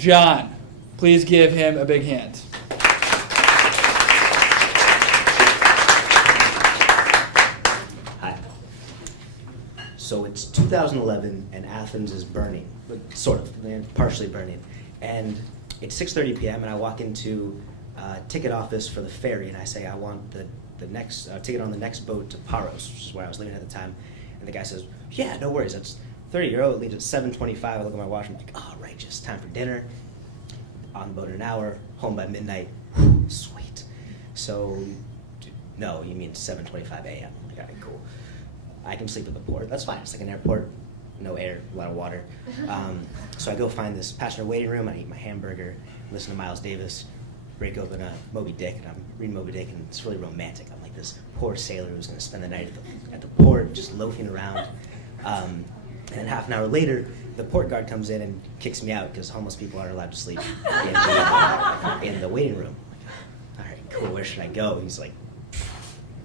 John. Please give him a big hand. Hi. So it's 2011 and Athens is burning, but sort of, partially burning. And it's 6:30 p.m. and I walk into a ticket office for the ferry and I say I want the next ticket on the next boat to Paros, which is where I was living at the time. And the guy says, yeah, no worries, that's €30. It leaves at 7:25. I look at my watch, I'm like, oh, righteous, time for dinner. On the boat in an hour, home by midnight. Sweet. So, no, you mean 7:25 a.m. Like, all right, cool. I can sleep at the port. That's fine. It's like an airport, no air, a lot of water. So I go find this passenger waiting room. I eat my hamburger, listen to Miles Davis, break open a Moby Dick, and I'm reading Moby Dick, and it's really romantic. I'm like this poor sailor who's going to spend the night at the port, just loafing around. And then half an hour later, the port guard comes in and kicks me out because homeless people aren't allowed to sleep in the waiting room. All right, cool. Where should I go? He's like,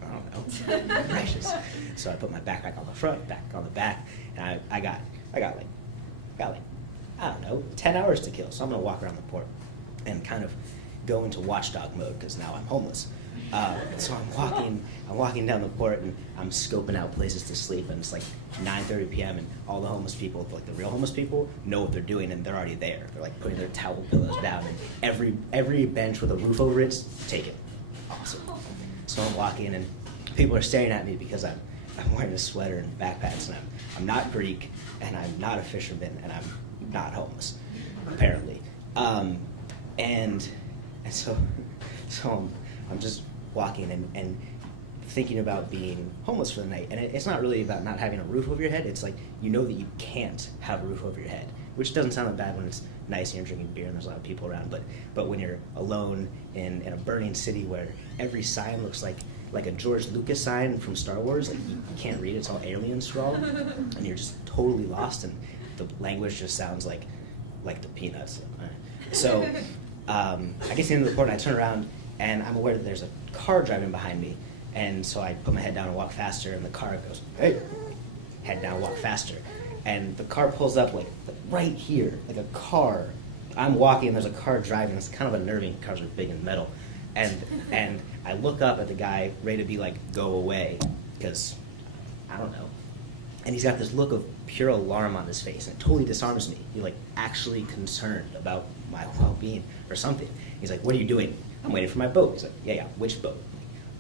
I don't know. Precious. So I put my backpack on the front, back on the back, and I got like I don't know, 10 hours to kill. So I'm gonna walk around the port and kind of go into watchdog mode because now I'm homeless. So I'm walking down the port and I'm scoping out places to sleep, and it's like 9:30 p.m. and all the homeless people, like the real homeless people, know what they're doing and they're already there. They're like putting their towel pillows down, and every bench with a roof over it's taken. Awesome. So I'm walking and people are staring at me because I'm wearing a sweater and backpacks, and I'm not Greek and I'm not a fisherman and I'm not homeless, apparently. And so I'm just walking and thinking about being homeless for the night. And it's not really about not having a roof over your head. It's like, you know that you can't have a roof over your head, which doesn't sound that bad when it's nice and you're drinking beer and there's a lot of people around. But when you're alone in a burning city where every sign looks like a George Lucas sign from Star Wars, like you can't read it, it's all alien scrawl, and you're just totally lost, and the language just sounds like the Peanuts. So I get to the end of the port and I turn around and I'm aware that there's a car driving behind me, and so I put my head down and walk faster, and the car goes, hey, head down, walk faster, and the car pulls up like right here, like a car. I'm walking and there's a car driving. It's kind of unnerving. Cars are big and metal, and I look up at the guy ready to be like, go away, because I don't know. And he's got this look of pure alarm on his face, and it totally disarms me. He's like actually concerned about my well-being or something. He's like, what are you doing? I'm waiting for my boat. He's like, yeah, which boat?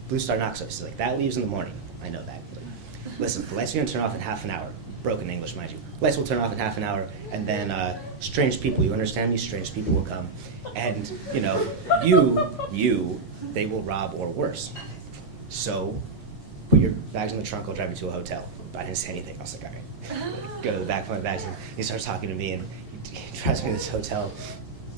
Blue Star Knoxos. He's like, that leaves in the morning. I know that. He's like, listen, the lights are going to turn off in half an hour. Broken English, mind you. Lights will turn off in half an hour, and then strange people, you understand me? Strange people will come. And, you know, they will rob or worse. So put your bags in the trunk, I'll drive you to a hotel. But I didn't say anything. I was like, all right. Go to the back of my bags, and he starts talking to me, and he drives me to this hotel.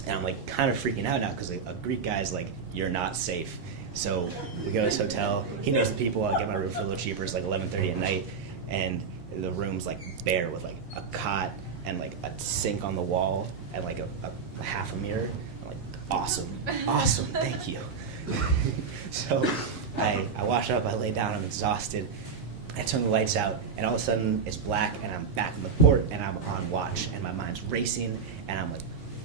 And I'm like kind of freaking out now because a Greek guy's like, you're not safe. So we go to this hotel. He knows the people. I get my room for a little cheaper. It's like 11:30 at night, and the room's like bare with like a cot and like a sink on the wall and like a half a mirror. I'm like, awesome, thank you. So I wash up. I lay down. I'm exhausted. I turn the lights out, and all of a sudden it's black, and I'm back in the port, and I'm on watch, and my mind's racing, and I'm like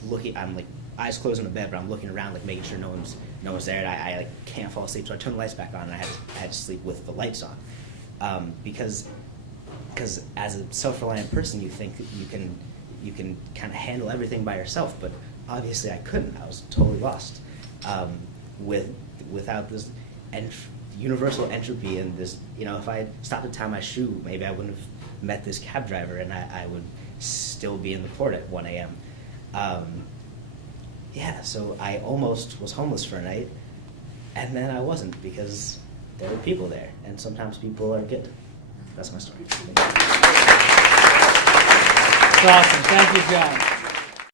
looking. I'm like eyes closed in the bed, but I'm looking around, like making sure no one's there, and I like can't fall asleep. So I turn the lights back on, and I had to sleep with the lights on, because as a self-reliant person, you think that you can kind of handle everything by yourself, but obviously I couldn't. I was totally lost without this universal entropy and this. You know, if I had stopped to tie my shoe, maybe I wouldn't have met this cab driver, and I would still be in the port at 1 a.m. So I almost was homeless for a night, and then I wasn't because there were people there, and sometimes people are good. That's my story. That's awesome. Thank you, John.